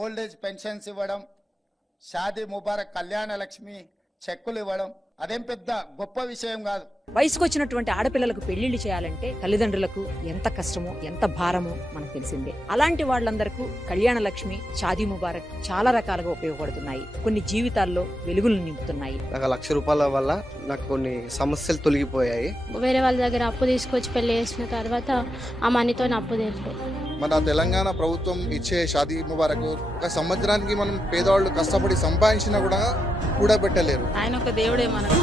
Old age pensions ఇవ్వడం, షాదీ ముబారక్ కళ్యాణ లక్ష్మి చెక్కులు ఇవ్వడం అదేం పెద్ద గొప్ప విషయం కాదు. వయసుకు వచ్చినటువంటి ఆడపిల్లలకు పెళ్లిళ్లు చేయాలంటే తల్లిదండ్రులకు ఎంత కష్టమో ఎంత భారమో మనకు తెలిసిందే. అలాంటి వాళ్ళందరికీ కళ్యాణ లక్ష్మి, షాదీ ముబారక్ చాలా రకాలుగా ఉపయోగపడుతున్నాయి. కొన్ని జీవితాల్లో వెలుగులు నింపుతున్నాయి. నాకు ₹1,00,000 వల్ల నాకు కొన్ని సమస్యలు తొలగిపోయాయి. వేరే వాళ్ళ దగ్గర అప్పు తీసుకొచ్చి పెళ్లి చేసిన తర్వాత ఆ మనీతో అప్పు తీర్చలేదు. మన తెలంగాణ ప్రభుత్వం ఇచ్చే షాదీ ముబారక్ ఒక సంవత్సరానికి మనం పేదవాళ్ళు కష్టపడి సంపాదించినా కూడా కూడబెట్టలేరు. ఆయన ఒక దేవుడే మనకు.